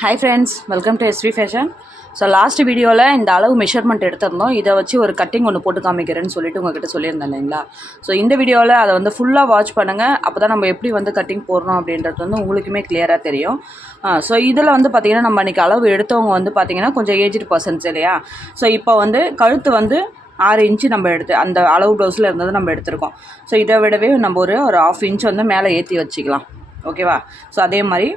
Hi friends welcome to SV fashion so last வீடியோவில் இந்த அளவு மெஷர்மெண்ட் எடுத்திருந்தோம். இதை வச்சு ஒரு கட்டிங் ஒன்று போட்டு காமிக்கிறேன்னு சொல்லிட்டு உங்ககிட்ட சொல்லியிருந்தேன் இல்லைங்களா? ஸோ இந்த வீடியோவில் அதை வந்து ஃபுல்லாக வாட்ச் பண்ணுங்கள் அப்போ தான் நம்ம எப்படி வந்து கட்டிங் போடுறோம் அப்படின்றது வந்து உங்களுக்குமே கிளியராக தெரியும். ஸோ இதில் வந்து பார்த்திங்கன்னா நம்ம அன்றைக்கி அளவு எடுத்தவங்க வந்து பார்த்திங்கன்னா கொஞ்சம் ஏஜ்டு பர்சன்ஸ் இல்லையா? ஸோ இப்போ வந்து கழுத்து வந்து ஆறு இன்ச்சு நம்ம எடுத்து அந்த அளவு ப்ளவுஸில் இருந்தது நம்ம எடுத்திருக்கோம். ஸோ இதை விடவே நம்ம ஒரு ஒரு ஆஃப் இன்ச் வந்து மேலே ஏற்றி வச்சுக்கலாம். ஓகேவா ஸோ அதே மாதிரி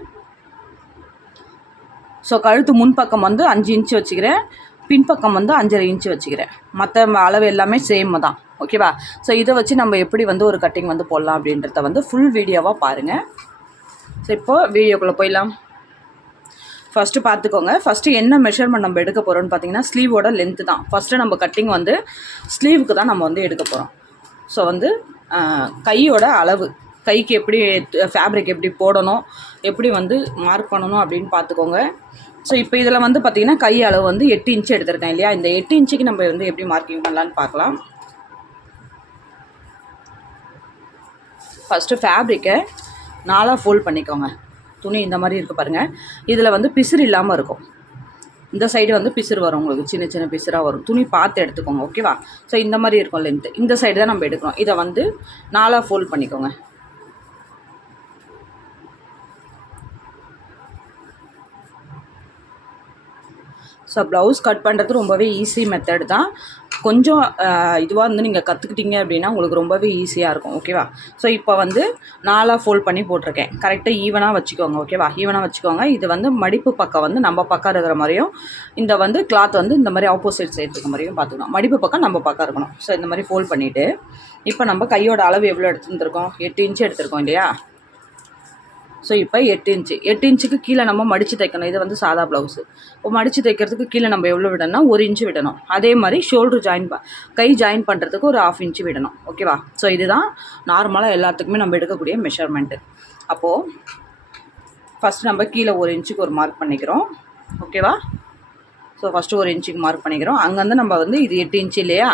ஸோ கழுத்து முன்பக்கம் வந்து அஞ்சு இன்ச்சு வச்சுக்கிறேன். பின்பக்கம் வந்து அஞ்சரை இன்ச்சு வச்சுக்கிறேன். மற்ற அளவு எல்லாமே சேம் தான். ஓகேவா ஸோ இதை வச்சு நம்ம எப்படி வந்து ஒரு கட்டிங் வந்து போடலாம் அப்படின்றத வந்து ஃபுல் வீடியோவாக பாருங்கள் ஸோ இப்போது வீடியோக்குள்ளே போயிடலாம். ஃபஸ்ட்டு பார்த்துக்கோங்க. ஃபஸ்ட்டு என்ன மெஷர்மெண்ட் நம்ம எடுக்க போகிறோம்னு பார்த்தீங்கன்னா ஸ்லீவோட லென்த்து தான். ஃபஸ்ட்டு நம்ம கட்டிங் வந்து ஸ்லீவுக்கு தான் நம்ம வந்து எடுக்க போகிறோம் ஸோ வந்து கையோட அளவு. கைக்கு எப்படி ஃபேப்ரிக் எப்படி போடணும் எப்படி வந்து மார்க் பண்ணணும் அப்படின்னு பார்த்துக்கோங்க. ஸோ இப்போ இதில் வந்து பார்த்திங்கன்னா கை அளவு வந்து எட்டு இன்ச்சு எடுத்திருக்கேன் இல்லையா? இந்த எட்டு இன்ச்சுக்கு நம்ம வந்து எப்படி மார்க்கிங் பண்ணலான்னு பார்க்கலாம். ஃபஸ்ட்டு ஃபேப்ரிக்கை நாலாக ஃபோல்ட் பண்ணிக்கோங்க. துணி இந்த மாதிரி இருக்குது பாருங்கள் இதில் வந்து பிசிறு இல்லாமல் இருக்கும். இந்த சைடு வந்து பிசிறு வரும் உங்களுக்கு. சின்ன சின்ன பிசிறாக வரும். துணி பார்த்து எடுத்துக்கோங்க ஓகேவா ஸோ இந்த மாதிரி இருக்கும் லென்த்து இந்த சைடு தான் நம்ம எடுக்கிறோம் இதை வந்து நாலாக ஃபோல்ட் பண்ணிக்கோங்க. ஸோ ப்ளவுஸ் கட் பண்ணுறது ரொம்பவே ஈஸி மெத்தட் தான். கொஞ்சம் இதுவாக வந்து நீங்கள் கற்றுக்கிட்டீங்க அப்படின்னா உங்களுக்கு ரொம்பவே ஈஸியாக இருக்கும். ஓகேவா ஸோ இப்போ வந்து நாலாக ஃபோல்ட் பண்ணி போட்டிருக்கேன். கரெக்டாக ஈவனாக வச்சுக்கோங்க. ஓகேவா ஈவனாக வச்சுக்கோங்க. இது வந்து மடிப்பு பக்கம் வந்து நம்ம பக்கம் இருக்கிற மாதிரியும் இந்த வந்து கிளாத் வந்து இந்த மாதிரி ஆப்போசிட் சைடு இருக்கிற மாதிரியும் பார்த்துக்கணும். மடிப்பு பக்கம் நம்ம பக்கம் இருக்கணும். ஸோ இந்த மாதிரி ஃபோல்ட் பண்ணிவிட்டு இப்போ நம்ம கையோட அளவு எவ்வளோ எடுத்துருந்துருக்கோம்? எட்டு இன்ச்சு எடுத்திருக்கோம் இல்லையா? ஸோ இப்போ எட்டு இன்ச்சு எட்டு இன்ச்சுக்கு கீழே நம்ம மடித்து தைக்கணும். இது வந்து சாதா ப்ளவுஸு இப்போ மடித்து தைக்கிறதுக்கு கீழே நம்ம எவ்வளோ விடணும்னா ஒரு இன்ச்சு விடணும். அதே மாதிரி ஷோல்டர் ஜாயின் ப கை ஜாயின் பண்ணுறதுக்கு ஒரு ஆஃப் இன்ச்சு விடணும். ஓகேவா ஸோ இதுதான் நார்மலாக எல்லாத்துக்குமே நம்ம எடுக்கக்கூடிய மெஷர்மெண்ட்டு அப்போது ஃபஸ்ட் நம்ம கீழே ஒரு இன்ச்சுக்கு ஒரு மார்க் பண்ணிக்கிறோம். ஓகேவா ஸோ ஃபஸ்ட்டு ஒரு இன்ச்சுக்கு மார்க் பண்ணிக்கிறோம். அங்கேருந்து நம்ம வந்து இது எட்டு இன்ச்சு இல்லையா?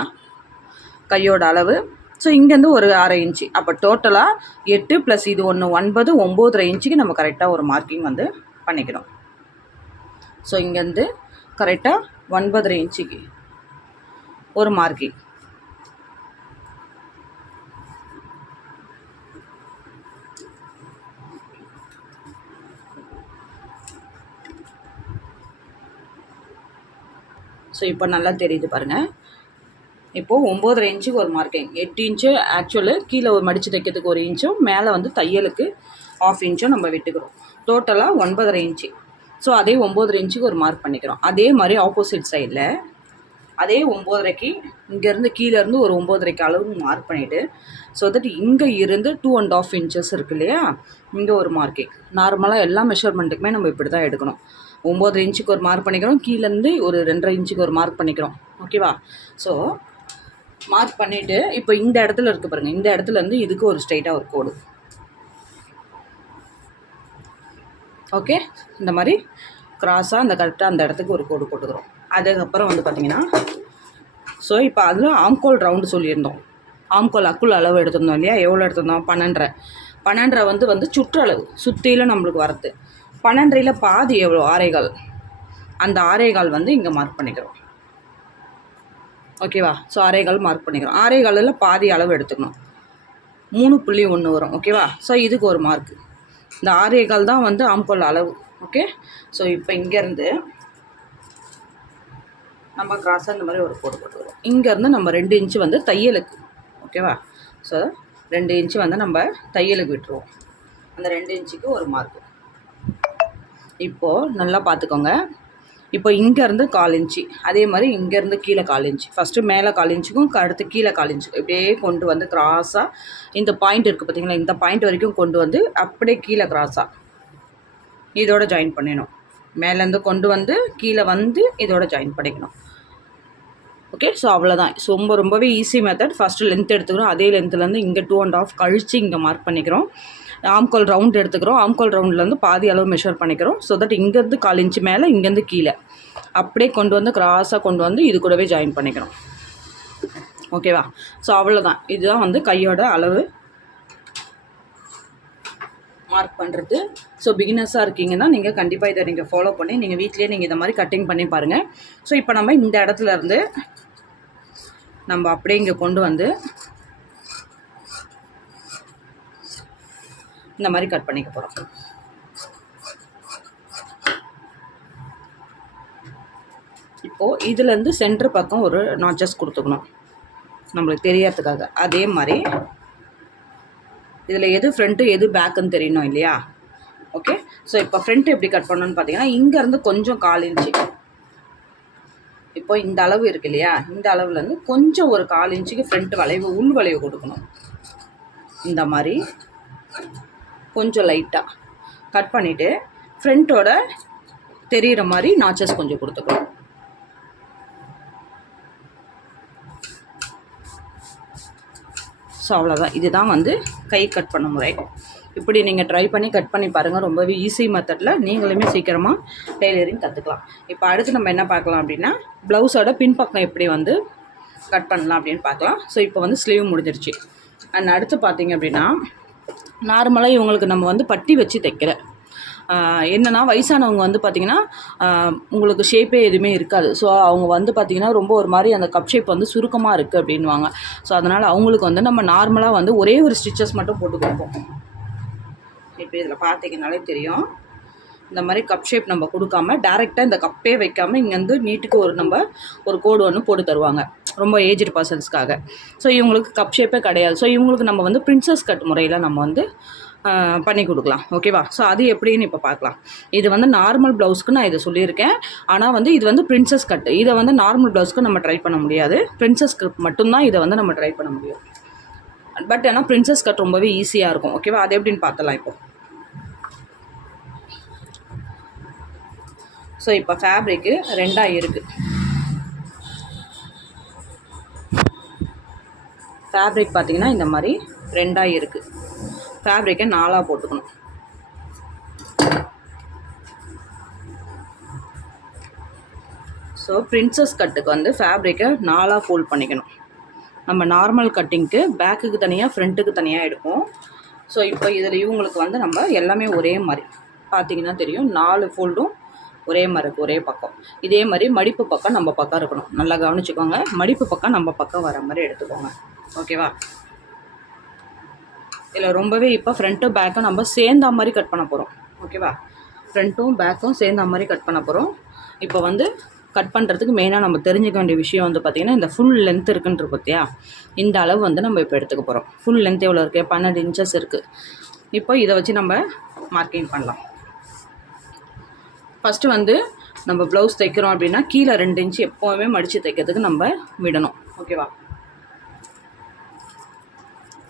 கையோட அளவு ஸோ இங்கேருந்து ஒரு அரை இன்ச்சு அப்போ டோட்டலாக எட்டு ப்ளஸ் இது ஒன்று ஒன்பது ஒம்போதரை இன்ச்சுக்கு நம்ம கரெக்டாக ஒரு மார்க்கிங் வந்து பண்ணிக்கிறோம் ஸோ இங்கேருந்து கரெக்டாக ஒன்பதரை இன்ச்சுக்கு ஒரு மார்க்கிங் ஸோ இப்போ நல்லா தெரியுது பாருங்கள் இப்போது ஒம்போதரை இன்ச்சுக்கு ஒரு மார்க்கிங் எட்டு இன்ச்சு ஆக்சுவலு கீழே ஒரு மடித்து தைக்கிறதுக்கு ஒரு இன்ச்சும் மேலே வந்து தையலுக்கு ஆஃப் இன்ச்சும் நம்ம விட்டுக்கிறோம். டோட்டலாக ஒன்பதரை இன்ச்சு ஸோ அதே ஒம்போதரை இன்ச்சுக்கு ஒரு மார்க் பண்ணிக்கிறோம். அதே மாதிரி ஆப்போசிட் சைடில் அதே ஒம்போதரைக்கு இங்கேருந்து கீழேருந்து ஒரு ஒம்போதரைக்கு அளவு மார்க் பண்ணிவிட்டு ஸோ தட் இங்கே இருந்து டூ அண்ட் ஆஃப் இன்ச்சஸ் இருக்கு இல்லையா? இங்கே ஒரு மார்க்கிங் நார்மலாக எல்லா மெஷர்மெண்ட்டுக்குமே நம்ம இப்படி தான் எடுக்கணும் ஒம்பது இன்ச்சுக்கு ஒரு மார்க் பண்ணிக்கிறோம். கீழேருந்து ஒரு ரெண்டரை இன்ச்சுக்கு ஒரு மார்க் பண்ணிக்கிறோம். ஓகேவா ஸோ மார்க் பண்ணிவிட்டு இப்போ இந்த இடத்துல இருக்குது பாருங்கள் இந்த இடத்துல இருந்து இதுக்கு ஒரு ஸ்ட்ரைட்டாக ஒரு கோடு. ஓகே இந்த மாதிரி கிராஸாக அந்த கரெக்டாக அந்த இடத்துக்கு ஒரு கோடு போட்டுக்கிறோம். அதுக்கப்புறம் வந்து பார்த்திங்கன்னா ஸோ இப்போ அதில் ஆம்கோல் ரவுண்டு சொல்லியிருந்தோம். ஆம்கோல் அக்குள் அளவு எடுத்திருந்தோம் இல்லையா? எவ்வளோ எடுத்திருந்தோம்? பன்னெண்டரை. பன்னெண்டரை வந்து வந்து சுற்றளவு சுற்றியில் நம்மளுக்கு வரது. பன்னெண்டரையில் பாதி எவ்வளோ ஆரைகால் அந்த ஆரேகால் வந்து இங்கே மார்க் பண்ணிக்கிறோம். ஓகேவா ஸோ ஆரேகால் மார்க் பண்ணிக்கிறோம் ஆரேகாலில் பாதி அளவு எடுத்துக்கணும். மூணு புள்ளி ஒன்று வரும். ஓகேவா ஸோ இதுக்கு ஒரு மார்க்கு இந்த ஆரேகால் தான் வந்து ஆம்கோல் அளவு. ஓகே ஸோ இப்போ இங்கேருந்து நம்ம கிராஸாக இந்த மாதிரி ஒரு கோடு போட்டுக்கிறோம் இங்கேருந்து நம்ம ரெண்டு இன்ச்சு வந்து தையலுக்கு. ஓகேவா ஸோ ரெண்டு இன்ச்சு வந்து நம்ம தையலுக்கு விட்டுருவோம். அந்த ரெண்டு இன்ச்சுக்கு ஒரு மார்க்கு இப்போது நல்லா பார்த்துக்கோங்க. இப்போ இங்கேருந்து கால் இன்ச்சு. அதே மாதிரி இங்கேருந்து கீழே கால் இன்ச்சு. ஃபஸ்ட்டு மேலே கால் இன்ச்சுக்கும் அடுத்து கீழே கால் இன்ச்சு. இப்படியே கொண்டு வந்து கிராஸாக இந்த பாயிண்ட் இருக்குது பார்த்தீங்களா? இந்த பாயிண்ட் வரைக்கும் கொண்டு வந்து அப்படியே கீழே கிராஸாக இதோட ஜாயின் பண்ணிடணும். மேலேருந்து கொண்டு வந்து கீழே வந்து இதோட ஜாயின் பண்ணிக்கணும். ஓகே ஸோ அவ்வளோதான் ஸோ ரொம்ப ரொம்பவே ஈஸி மெத்தட் ஃபஸ்ட்டு லென்த் எடுத்துக்கிறோம். அதே லென்த்துலேருந்து இங்கே டூ அண்ட் ஆஃப் கழித்து இங்கே மார்க் பண்ணிக்கிறோம். ஆம்கோல் ரவுண்ட் எடுத்துக்கிறோம். ஆம்கோல் ரவுண்ட்லேருந்து பாதி அளவு மெஷர் பண்ணிக்கிறோம். ஸோ தட் இங்கேருந்து கால் இன்ச்சு மேலே இங்கேருந்து கீழே. அப்படியே கொண்டு வந்து கிராஸாக கொண்டு வந்து இது கூடவே ஜாயின் பண்ணிக்கிறோம். ஓகேவா ஸோ அவ்வளோதான் இதுதான் வந்து கையோட அளவு. மார்க் பண்ணுறது ஸோ பிகினர்ஸாக இருக்கீங்கன்னா நீங்கள் கண்டிப்பாக இதை நீங்கள் ஃபாலோ பண்ணி நீங்கள் வீட்லேயே நீங்கள் இந்த மாதிரி கட்டிங் பண்ணி பாருங்கள் ஸோ இப்போ நம்ம இந்த இடத்துல இருந்து நம்ம அப்படியே இங்கே கொண்டு வந்து இந்த மாதிரி கட் பண்ணிக்க போகிறோம் இப்போது இதுலேருந்து சென்டர் பக்கம் ஒரு நாச்சஸ் கொடுத்துக்கணும். நம்மளுக்கு தெரியறதுக்காக. அதே மாதிரி இதில் எது ஃப்ரண்ட்டு எது பேக்குன்னு தெரியணும் இல்லையா? ஓகே ஸோ இப்போ ஃப்ரண்ட்டு எப்படி கட் பண்ணணும்னு பார்த்தீங்கன்னா இங்கேருந்து கொஞ்சம் கால் இன்ச்சு. இப்போ இந்த அளவு இருக்கு இல்லையா? இந்த அளவுலேருந்து கொஞ்சம் ஒரு கால் இன்ச்சுக்கு ஃப்ரண்ட் வளைவு உள் வளைவு கொடுக்கணும். இந்த மாதிரி. கொஞ்சம் லைட்டாக கட் பண்ணிவிட்டு ஃப்ரண்ட்டோட தெரிகிற மாதிரி நாச்சஸ் கொஞ்சம் கொடுத்துக்கணும். ஸோ அவ்வளோதான் இதுதான் வந்து கை கட் பண்ண முறை. இப்படி நீங்கள் ட்ரை பண்ணி கட் பண்ணி பாருங்கள் ரொம்பவே ஈஸி மெத்தடில் நீங்களுமே சீக்கிரமாக டெய்லரிங் கற்றுக்கலாம் இப்போ அடுத்து நம்ம என்ன பார்க்கலாம் அப்படின்னா ப்ளவுஸோட பின்பக்கம் எப்படி வந்து கட் பண்ணலாம் அப்படின்னு பார்க்கலாம். ஸோ இப்போ வந்து ஸ்லீவ் முடிஞ்சிருச்சு. அண்ட் அடுத்து பார்த்தீங்க அப்படின்னா நார்மலாக இவங்களுக்கு நம்ம வந்து பட்டி வச்சு தைக்கிற என்னென்னா வயசானவங்க வந்து பார்த்திங்கன்னா உங்களுக்கு ஷேப்பே எதுவுமே இருக்காது. ஸோ அவங்க வந்து பார்த்திங்கன்னா ரொம்ப ஒரு மாதிரி அந்த கப் ஷேப் வந்து சுருக்கமாக இருக்குது அப்படின்வாங்க ஸோ அதனால் அவங்களுக்கு வந்து நம்ம நார்மலாக வந்து ஒரே ஒரு ஸ்டிச்சஸ் மட்டும் போட்டு கொடுப்போம். இப்போ இதில் பார்த்தீங்கனாலே தெரியும். இந்த மாதிரி கப் ஷேப் நம்ம கொடுக்காம டேரெக்டாக இந்த கப்பே வைக்காமல் இங்கேருந்து நீட்டுக்கு ஒரு நம்ம ஒரு கோடு ஒன்று போட்டு தருவாங்க. ரொம்ப ஏஜ்டு பர்சன்ஸ்க்காக ஸோ இவங்களுக்கு கப் ஷேப்பே கிடையாது. ஸோ இவங்களுக்கு நம்ம வந்து பிரின்சஸ் கட் முறையில் நம்ம வந்து பண்ணி கொடுக்கலாம். ஓகேவா ஸோ அது எப்படின்னு இப்போ பார்க்கலாம் இது வந்து நார்மல் ப்ளவுஸ்க்கு நான் இதை சொல்லியிருக்கேன். ஆனால் வந்து இது வந்து பிரின்சஸ் கட் இதை வந்து நார்மல் ப்ளவுஸ்க்கு நம்ம ட்ரை பண்ண முடியாது. பிரின்சஸ் கட் மட்டும்தான் இதை வந்து நம்ம ட்ரை பண்ண முடியும். பட் ஆனால் பிரின்சஸ் கட் ரொம்பவே ஈஸியாக இருக்கும். ஓகேவா அது எப்படின்னு பார்த்தலாம் இப்போ. ஸோ இப்போ ஃபேப்ரிக்கு ரெண்டாக இருக்குது ஃபேப்ரிக் பார்த்திங்கன்னா இந்த மாதிரி ரெண்டாக இருக்குது ஃபேப்ரிக்கை நாலாக போட்டுக்கணும். ஸோ பிரின்சஸ் கட்டுக்கு வந்து ஃபேப்ரிக்கை நாலாக ஃபோல்ட் பண்ணிக்கணும். நம்ம நார்மல் கட்டிங்க்கு பேக்குக்கு தனியாக ஃப்ரண்ட்டுக்கு தனியாக எடுப்போம். ஸோ இப்போ இதில் இவங்களுக்கு வந்து நம்ம எல்லாமே ஒரே மாதிரி. பார்த்திங்கன்னா தெரியும் நாலு ஃபோல்டும் ஒரே மாதிரி இருக்குது ஒரே பக்கம். இதே மாதிரி மடிப்பு பக்கம் நம்ம பக்கம் இருக்கணும். நல்லா கவனிச்சுக்கோங்க மடிப்பு பக்கம் நம்ம பக்கம் வர மாதிரி எடுத்துக்கோங்க. ஓகேவா? இதில் ரொம்பவே இப்போ ஃப்ரண்ட்டும் பேக்கும் நம்ம சேர்ந்தா மாதிரி கட் பண்ண போகிறோம் ஓகேவா? ஃப்ரண்ட்டும் பேக்கும் சேர்ந்தா மாதிரி கட் பண்ண போகிறோம் இப்போ வந்து கட் பண்ணுறதுக்கு மெயினாக நம்ம தெரிஞ்சுக்க வேண்டிய விஷயம் வந்து பார்த்திங்கன்னா இந்த ஃபுல் லென்த் இருக்குன்ற பார்த்தியா இந்த அளவு வந்து நம்ம இப்போ எடுத்துக்க போகிறோம் ஃபுல் லென்த் எவ்வளோ இருக்குது பன்னெண்டு இன்ச்சஸ் இருக்குது இப்போ இதை வச்சு நம்ம மார்க்கிங் பண்ணலாம். ஃபஸ்ட்டு வந்து நம்ம ப்ளவுஸ் தைக்கிறோம் அப்படின்னா கீழே ரெண்டு இன்ச்சு எப்போவுமே மடித்து தைக்கிறதுக்கு நம்ம விடணும். ஓகேவா?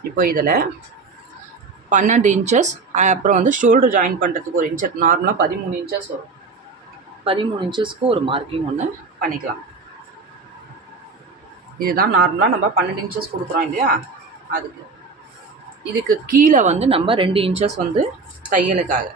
இப்போ இதில் பன்னெண்டு இன்ச்சஸ் அப்புறம் வந்து ஷோல்டர் ஜாயின் பண்ணுறதுக்கு ஒரு இன்ச்சஸ் நார்மலாக பதிமூணு இன்ச்சஸ் வரும். பதிமூணு இன்ச்சஸ்க்கு ஒரு மார்க்கிங் ஒன்று பண்ணிக்கலாம். இதுதான் நார்மலாக நம்ம பன்னெண்டு இன்ச்சஸ் கொடுக்குறோம் இல்லையா? அதுக்கு. இதுக்கு கீழே வந்து நம்ம ரெண்டு இன்ச்சஸ் வந்து தையலுக்காக.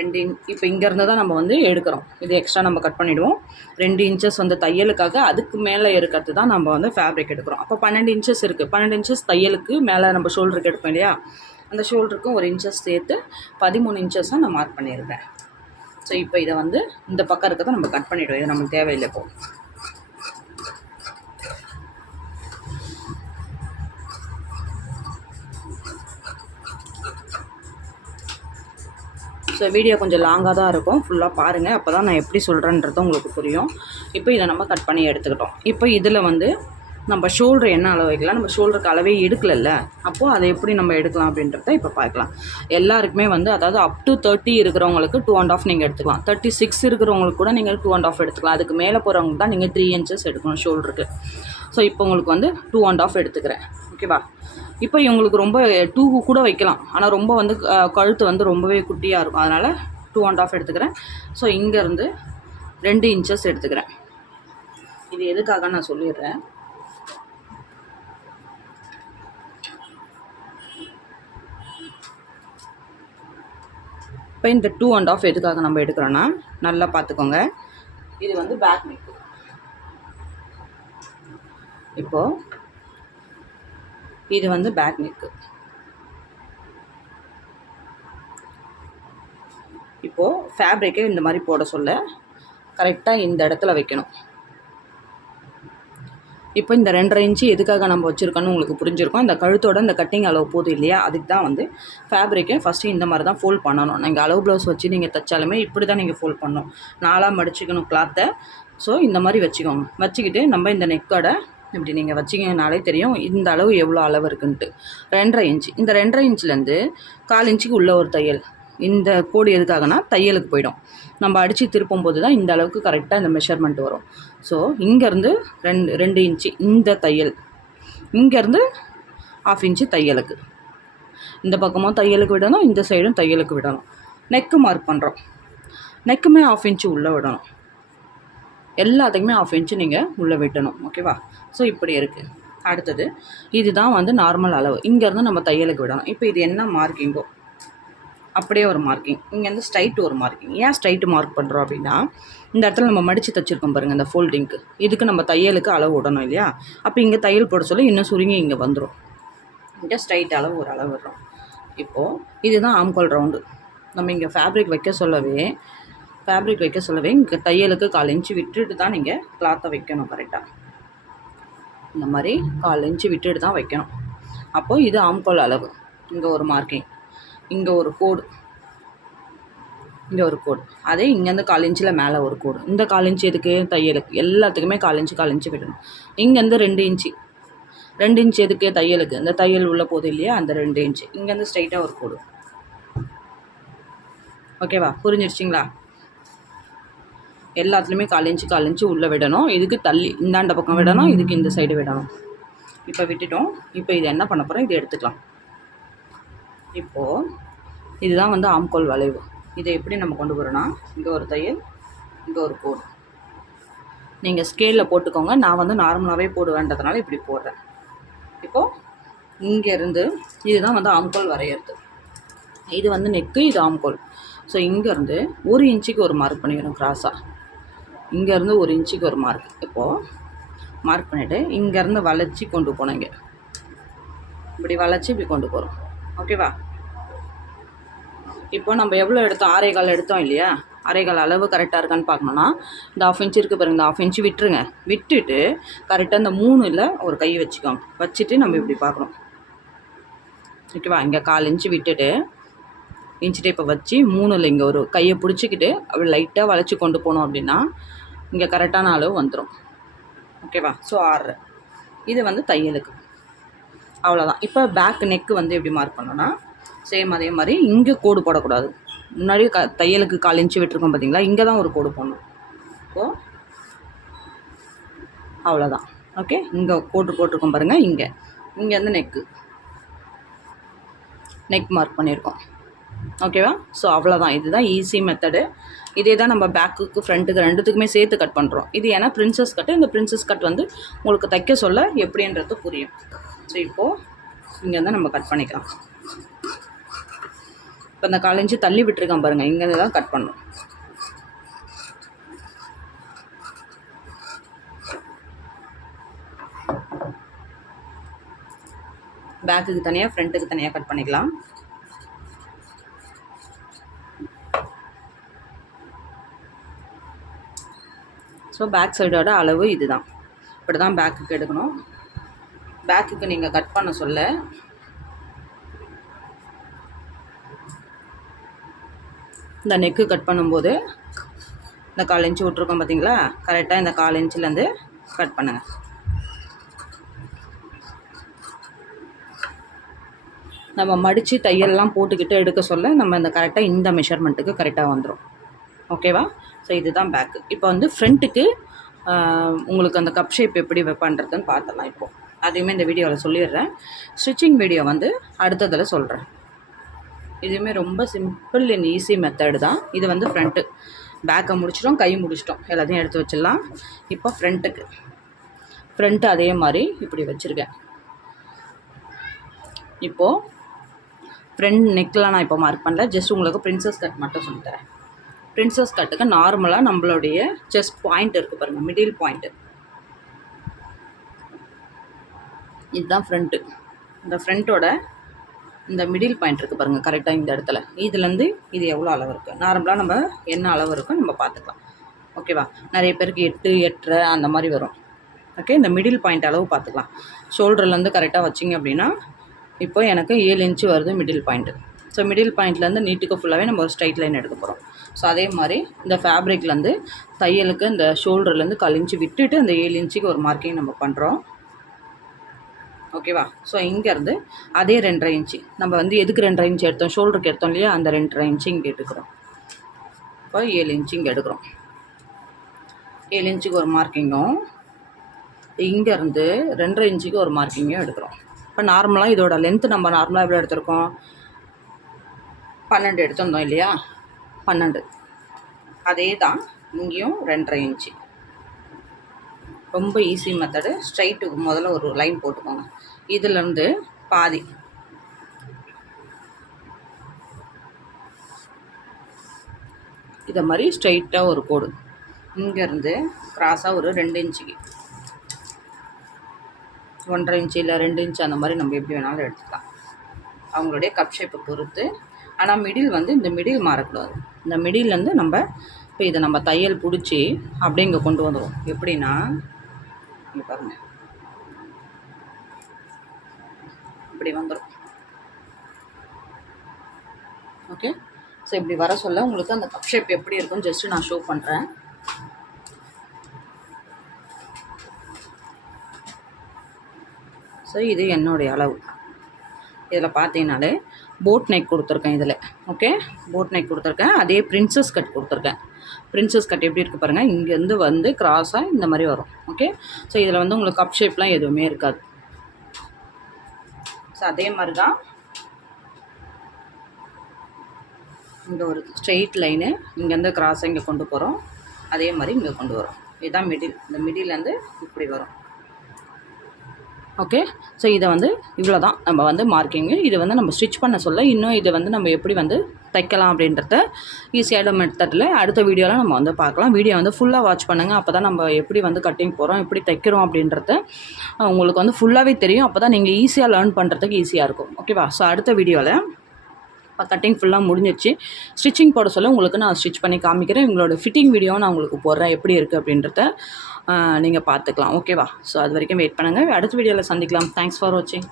ரெண்டு இன் இப்போ இங்கேருந்து தான் நம்ம வந்து எடுக்கிறோம். இது எக்ஸ்ட்ரா நம்ம கட் பண்ணிவிடுவோம் ரெண்டு இன்ச்சஸ் வந்து தையலுக்காக அதுக்கு மேலே இருக்கிறது தான் நம்ம வந்து ஃபேப்ரிக் எடுக்கிறோம். அப்போ பன்னெண்டு இன்ச்சஸ் இருக்குது பன்னெண்டு இன்ச்சஸ் தையலுக்கு மேலே நம்ம ஷோல்டருக்கு எடுப்போம் இல்லையா? அந்த ஷோல்டருக்கும் ஒரு இன்ச்சஸ் சேர்த்து பதிமூணு இன்ச்சஸ் நான் மார்க் பண்ணியிருக்கேன் ஸோ இப்போ இதை வந்து இந்த பக்கம் இருக்கிறத நம்ம கட் பண்ணிவிடுவோம் இது நமக்கு தேவையில்லை இப்போது ஸோ வீடியோ கொஞ்சம் லாங்காக தான் இருக்கும். ஃபுல்லாக பாருங்கள் அப்போ தான் நான் எப்படி சொல்கிறேன்றது உங்களுக்கு புரியும். இப்போ இதை நம்ம கட் பண்ணி எடுத்துக்கிட்டோம். இப்போ இதில் வந்து நம்ம ஷோல்டர் என்ன அளவு வைக்கலாம்? நம்ம ஷோல்டருக்கு அளவே எடுக்கலல்ல அப்போது அதை எப்படி நம்ம எடுக்கலாம் அப்படின்றத இப்போ பார்க்கலாம். எல்லாருக்குமே வந்து அதாவது அப் டு தேர்ட்டி இருக்கிறவங்களுக்கு டூ அண்ட் ஆஃப் நீங்கள் எடுத்துக்கலாம். தேர்ட்டி சிக்ஸ் இருக்கிறவங்களுக்கு கூட நீங்கள் டூ அண்ட் ஆஃப் எடுத்துக்கலாம். அதுக்கு மேலே போகிறவங்க தான் நீங்கள் த்ரீ இன்ச்சஸ் எடுக்கணும் ஷோல்டருக்கு ஸோ இப்போ உங்களுக்கு வந்து டூ அண்ட் ஆஃப் எடுத்துக்கிறேன். ஓகேவா இப்போ இவங்களுக்கு ரொம்ப டூ கூட வைக்கலாம். ஆனால் ரொம்ப வந்து கழுத்து வந்து ரொம்பவே குட்டியாக இருக்கும். அதனால் டூ அண்ட் ஆஃப் எடுத்துக்கிறேன். ஸோ இங்கேருந்து ரெண்டு இன்ச்சஸ் எடுத்துக்கிறேன். இது எதுக்காக நான் சொல்லிடுறேன். இப்போ இந்த டூ அண்ட் ஆஃப் எதுக்காக நம்ம எடுக்கிறோன்னா நல்லா பார்த்துக்கோங்க. இது வந்து பேக் நெக் இப்போது இது வந்து பேக் நெக்கு இப்போது ஃபேப்ரிக்கை இந்த மாதிரி போட சொல்ல. கரெக்டாக இந்த இடத்துல வைக்கணும். இப்போ இந்த ரெண்டரை இன்ச்சு எதுக்காக நம்ம வச்சுருக்கோன்னு உங்களுக்கு புரிஞ்சிருக்கோம். இந்த கழுத்தோட இந்த கட்டிங் அளவு போதும் இல்லையா? அதுக்கு தான் வந்து ஃபேப்ரிக்கை ஃபஸ்ட்டு இந்த மாதிரி தான் ஃபோல்ட் பண்ணணும். நீங்கள் அளவு ப்ளவுஸ் வச்சு நீங்கள் தைச்சாலுமே இப்படி தான் நீங்கள் ஃபோல்ட் பண்ணணும். நாலாக மடிச்சுக்கணும் கிளாத்தை ஸோ இந்த மாதிரி வச்சுக்கோங்க. வச்சுக்கிட்டு நம்ம இந்த நெக்கோட இப்படி நீங்கள் வச்சிங்கனாலே தெரியும் இந்த அளவு எவ்வளோ அளவு இருக்குன்ட்டு. ரெண்டரை இன்ச்சு. இந்த ரெண்டரை இன்ச்லேருந்து கால் இன்ச்சுக்கு உள்ள ஒரு தையல். இந்த கோடு எதுக்காகனா தையலுக்கு போயிடும். நம்ம அடித்து திருப்பும் போது தான் இந்த அளவுக்கு கரெக்டாக இந்த மெஷர்மெண்ட் வரும். ஸோ இங்கேருந்து ரெண்டு ரெண்டு இன்ச்சு இந்த தையல். இங்கேருந்து ஆஃப் இன்ச்சு தையலுக்கு. இந்த பக்கமும் தையலுக்கு விடணும் இந்த சைடும் தையலுக்கு விடணும். நெக்கு மார்க் பண்ணுறோம் நெக்குமே ஆஃப் இன்ச்சு உள்ளே விடணும். எல்லாத்துக்குமே ஆஃப் இன்ச்சு நீங்கள் உள்ளே விட்டணும். ஓகேவா ஸோ இப்படி இருக்குது அடுத்தது இதுதான் வந்து நார்மல் அளவு. இங்கேருந்து நம்ம தையலுக்கு விடணும். இப்போ இது என்ன மார்க்கிங்கோ அப்படியே ஒரு மார்க்கிங் இங்கேருந்து ஸ்ட்ரைட் ஒரு மார்க்கிங் ஏன் ஸ்ட்ரைட்டு மார்க் பண்ணுறோம் அப்படின்னா இந்த இடத்துல நம்ம மடித்து தைச்சிருக்கோம் பாருங்கள் இந்த ஃபோல்டிங்க்கு இதுக்கு நம்ம தையலுக்கு அளவு விடணும் இல்லையா? அப்போ இங்கே தையல் போட சொல்ல இன்னும் சுருங்கி இங்கே வந்துடும் இங்கே ஸ்ட்ரைட் அளவு ஒரு அளவு விடுறோம். இப்போது இதுதான் ஆம்கோல் ரவுண்டு நம்ம இங்கே ஃபேப்ரிக் வைக்க சொல்லவே ஃபேப்ரிக் வைக்க சொல்லவே இங்கே தையலுக்கு கால் இன்ச்சு விட்டுட்டு தான் நீங்கள் கிளாத்தை வைக்கணும் கரெக்டாக இந்த மாதிரி கால் இன்ச்சு விட்டுட்டு தான் வைக்கணும். அப்போது இது ஆம்கோல் அளவு. இங்கே ஒரு மார்க்கிங் இங்கே ஒரு கோடு. இங்கே ஒரு கோடு. அதே இங்கேருந்து கால் இன்ச்சில் மேலே ஒரு கோடு. இந்த கால் இன்ச்சு எதுக்கு? தையலுக்கு. எல்லாத்துக்குமே கால் இன்ச்சு கால் இன்ச்சு விடணும். இங்கேருந்து ரெண்டு இன்ச்சு. ரெண்டு இன்ச்சு எதுக்கு? தையலுக்கு. இந்த தையல் உள்ள போது இல்லையா? அந்த ரெண்டு இன்ச்சு. இங்கேருந்து ஸ்ட்ரைட்டாக ஒரு கோடு. ஓகேவா? புரிஞ்சிருச்சிங்களா எல்லாத்துலேயுமே கால் இன்ச்சு கால் உள்ளே விடணும். இதுக்கு தள்ளி இந்தாண்ட பக்கம் விடணும் இதுக்கு இந்த சைடு விடணும். இப்போ விட்டுட்டோம். இப்போ இது என்ன பண்ண போகிறோம் இது எடுத்துக்கலாம். இப்போது இதுதான் வந்து ஆம்கோல் வளைவு. இதை எப்படி நம்ம கொண்டு போகிறோன்னா இங்கே ஒரு தையல் இங்கே ஒரு கோடு. நீங்கள் ஸ்கேலில் போட்டுக்கோங்க. நான் வந்து நார்மலாகவே போடுவேன்றதுனால இப்படி போடுறேன். இப்போது இங்கேருந்து இதுதான் வந்து ஆம்கோல் வரையிறது. இது வந்து நெக்கு இது ஆம்கோல். ஸோ இங்கேருந்து ஒரு இன்ச்சுக்கு ஒரு மார்க் பண்ணிடணும் கிராஸாக இங்கேருந்து ஒரு இன்ச்சுக்கு ஒரு மார்க் இப்போது மார்க் பண்ணிவிட்டு இங்கேருந்து வளைச்சி கொண்டு போனோம் இங்கே. இப்படி வளைச்சி இப்படி கொண்டு போகிறோம் ஓகேவா இப்போ நம்ம எவ்வளோ எடுத்தோம்? ஆறே கால் எடுத்தோம் இல்லையா? அரை கால் அளவு கரெக்டாக இருக்கான்னு பார்க்கணுன்னா இந்த ஆஃப் இன்ச்சு இருக்குது பாருங்க இந்த ஆஃப் இன்ச்சு விட்டுருங்க. விட்டுட்டு கரெக்டாக இந்த மூணில் ஒரு கை வச்சுக்கோங்க. வச்சுட்டு நம்ம இப்படி பார்க்கணும். ஓகேவா இங்கே கால் இன்ச்சு விட்டுட்டு இன்ச்சு டேப்பை வச்சு மூணில் இங்கே ஒரு கையை பிடிச்சிக்கிட்டு அப்படி லைட்டாக வளைச்சி கொண்டு போனோம் அப்படின்னா இங்கே கரெக்டான அளவு வந்துடும் ஓகேவா ஸோ ஆறு இது வந்து தையலுக்கு. அவ்வளோதான் இப்போ பேக் நெக்கு வந்து எப்படி மார்க் பண்ணோன்னா சேம் அதே மாதிரி இங்கே கோடு போடக்கூடாது. முன்னாடி க தையலுக்கு கால் இன்ச்சு விட்டுருக்கோம் பார்த்தீங்களா இங்கே தான் ஒரு கோடு போடணும். ஸோ அவ்வளோதான் ஓகே இங்கே கோடு போட்டிருக்கோம் பாருங்கள் இங்கே. இங்கேருந்து நெக்கு நெக் மார்க் பண்ணியிருக்கோம். ஓகேவா ஸோ அவ்வளோதான் இதுதான் ஈஸி மெத்தடு இதே தான் நம்ம பேக்குக்கு ஃப்ரண்ட்டுக்கு ரெண்டுத்துக்குமே சேர்த்து கட் பண்ணுறோம் இது ஏன்னா பிரின்சஸ் கட்டு இந்த பிரின்சஸ் கட் வந்து உங்களுக்கு தைக்க சொல்ல எப்படின்றது புரியும். ஸோ இப்போது இங்கேருந்து நம்ம கட் பண்ணிக்கலாம். இப்போ இந்த காலஞ்சு தள்ளி விட்டுருக்கான் பாருங்கள் இங்கேருந்து தான் கட் பண்ணணும் பேக்குக்கு தனியாக ஃப்ரண்ட்டுக்கு தனியாக கட் பண்ணிக்கலாம். ஸோ பேக் சைடோட அளவு இதுதான். இப்படி தான் பேக்குக்கு எடுக்கணும். பேக்குக்கு நீங்கள் கட் பண்ண சொல்ல. இந்த நெக்கு கட் பண்ணும்போது இந்த கால் இன்ச்சு விட்ருக்கோம் பார்த்தீங்களா கரெக்டாக இந்த கால் இன்ச்சிலேருந்து கட் பண்ணுங்கள் நம்ம மடித்து தையல்லாம் போட்டுக்கிட்டு எடுக்க சொல்ல நம்ம இந்த கரெக்டாக இந்த மெஷர்மெண்ட்டுக்கு கரெக்டாக வந்துடும் ஓகேவா ஸோ இதுதான் பேக்கு இப்போ வந்து ஃப்ரண்ட்டுக்கு உங்களுக்கு அந்த கப் ஷேப் எப்படி பண்ணுறதுன்னு பார்த்துலாம் இப்போது அதையுமே இந்த வீடியோவில் சொல்லிடுறேன். ஸ்டிச்சிங் வீடியோ வந்து அடுத்ததில் சொல்கிறேன் இதுவுமே ரொம்ப சிம்பிள் அண்ட் ஈஸி மெத்தடு தான். இது வந்து ஃப்ரண்ட்டு பேக்கை முடிச்சிட்டோம் கை முடிச்சிட்டோம். எல்லாத்தையும் எடுத்து வச்சிடலாம். இப்போ ஃப்ரண்ட்டுக்கு ஃப்ரண்ட்டு அதே மாதிரி இப்படி வச்சுருக்கேன். இப்போது ஃப்ரண்ட் நெக்கில் நான் இப்போ மார்க் பண்ணல. ஜஸ்ட் உங்களுக்கு பிரின்சஸ் கட் மட்டும் சொல்லித்தரேன். பிரின்சஸ் கட்டுக்கு நார்மலாக நம்மளுடைய செஸ்ட் பாயிண்ட் இருக்குது பாருங்கள் மிடில் பாயிண்ட்டு இதுதான் ஃப்ரண்ட்டு இந்த ஃப்ரண்ட்டோட இந்த மிடில் பாயிண்ட் இருக்குது பாருங்கள் கரெக்டாக இந்த இடத்துல. இதுலேருந்து இது எவ்வளோ அளவு இருக்குது நார்மலாக நம்ம என்ன அளவு இருக்கோ நம்ம பார்த்துக்கலாம். ஓகேவா நிறைய பேருக்கு எட்டு எட்டரை அந்த மாதிரி வரும். ஓகே இந்த மிடில் பாயிண்ட் அளவு பார்த்துக்கலாம். ஷோல்டர்லேருந்து கரெக்டாக வச்சிங்க அப்படின்னா இப்போ எனக்கு ஏழு இன்ச்சு வருது மிடில் பாயிண்ட்டு ஸோ மிடில் பாயிண்ட்லேருந்து நீட்டுக்கு ஃபுல்லாகவே நம்ம ஒரு ஸ்ட்ரைட் லைன் எடுக்க போகிறோம் ஸோ அதே மாதிரி இந்த ஃபேப்ரிக்லேருந்து தையலுக்கு இந்த ஷோல்டர்லேருந்து கால் இன்ச்சு விட்டுட்டு அந்த ஏழு இன்ச்சுக்கு ஒரு மார்க்கிங் நம்ம பண்ணுறோம் ஓகேவா ஸோ இங்கேருந்து அதே ரெண்டரை இன்ச்சு. நம்ம வந்து எதுக்கு ரெண்டரை இன்ச்சு எடுத்தோம்? ஷோல்டருக்கு எடுத்தோம் இல்லையா? அந்த ரெண்டரை இன்ச்சு இங்கே எடுக்கிறோம். இப்போ ஏழு இன்ச்சு இங்கே எடுக்கிறோம். ஏழு இன்ச்சுக்கு ஒரு மார்க்கிங்கும் இங்கேருந்து ரெண்டரை இன்ச்சுக்கு ஒரு மார்க்கிங்கும் எடுக்கிறோம். இப்போ நார்மலாக இதோட லென்த்து நம்ம நார்மலாக எவ்வளோ எடுத்திருக்கோம்? பன்னெண்டு எடுத்திருந்தோம் இல்லையா? பன்னெண்டு. அதே தான் இங்கேயும் ரெண்டரை இன்ச்சு. ரொம்ப ஈஸி மெத்தடு ஸ்ட்ரைட்டுக்கு முதல்ல ஒரு லைன் போட்டுக்கோங்க. இதுலேருந்து பாதி. இதை மாதிரி ஸ்ட்ரைட்டாக ஒரு கோடு. இங்கேருந்து கிராஸாக ஒரு ரெண்டு இன்ச்சுக்கு. ஒன்றரை இன்ச்சு இல்லை ரெண்டு இன்ச்சு அந்த மாதிரி நம்ம எப்படி வேணாலும் எடுத்துக்கலாம். அவங்களுடைய கப் ஷேப்பை பொறுத்து. ஆனால் மிடில் வந்து இந்த மிடில் மாறக்கூடாது. இந்த மிடில்லேருந்து நம்ம இப்போ இதை நம்ம தையல் பிடிச்சி அப்படியே இங்கே கொண்டு வந்துடுவோம். எப்படின்னா இங்கே பாருங்கள் இப்படி வந்துடும். ஓகே ஸோ இப்படி வர சொல்ல உங்களுக்கு அந்த கப் ஷேப் எப்படி இருக்கும் ஜஸ்ட்டு நான் ஷோ பண்ணுறேன் ஸோ இது என்னுடைய அளவு. இதில் பார்த்தீங்கனாலே போட் நெக் கொடுத்துருக்கேன் இதில். ஓகே போட் நெக் கொடுத்துருக்கேன். அதே பிரின்சஸ் கட் கொடுத்துருக்கேன். பிரின்சஸ் கட் எப்படி இருக்குது பாருங்கள் இங்கேருந்து வந்து க்ராஸாக இந்த மாதிரி வரும். ஓகே ஸோ இதில் வந்து உங்களுக்கு கப் ஷேப்லாம் எதுவுமே இருக்காது. ஸோ அதே மாதிரி தான் இங்கே ஒரு ஸ்ட்ரெயிட் லைனு இங்கேருந்து க்ராஸாக இங்கே கொண்டு போகிறோம் அதே மாதிரி இங்கே கொண்டு வரோம். இதுதான் மிடில் இந்த மிடிலேருந்து இப்படி வரும். ஓகே ஸோ இதை வந்து இவ்வளோ தான் நம்ம வந்து மார்க்கிங்கு இது வந்து நம்ம ஸ்டிச் பண்ண சொல்ல இன்னும் இதை வந்து நம்ம எப்படி வந்து தைக்கலாம் அப்படின்றத ஈஸியான மெத்தடில் அடுத்த வீடியோவில் நம்ம வந்து பார்க்கலாம். வீடியோ வந்து ஃபுல்லாக வாட்ச் பண்ணுங்கள் அப்போ தான் நம்ம எப்படி வந்து கட்டிங் போகிறோம் எப்படி தைக்கிறோம் அப்படின்றத உங்களுக்கு வந்து ஃபுல்லாகவே தெரியும். அப்போ தான் நீங்கள் ஈஸியாக லேர்ன் பண்ணுறதுக்கு ஈஸியாக இருக்கும். ஓகேவா ஸோ அடுத்த வீடியோவில் கட்டிங் ஃபுல்லாக முடிஞ்சிருச்சு. ஸ்டிச்சிங் போட சொல்ல உங்களுக்கு நான் ஸ்டிச் பண்ணி காமிக்கிறேன். உங்களோட ஃபிட்டிங் வீடியோ நான் உங்களுக்கு போடுறேன். எப்படி இருக்குது அப்படின்றத நீங்கள் பார்த்துக்கலாம். ஓகேவா ஸோ அது வரைக்கும் வெயிட் பண்ணுங்கள் அடுத்த வீடியோவில் சந்திக்கலாம். தேங்க்ஸ் ஃபார் வாட்சிங்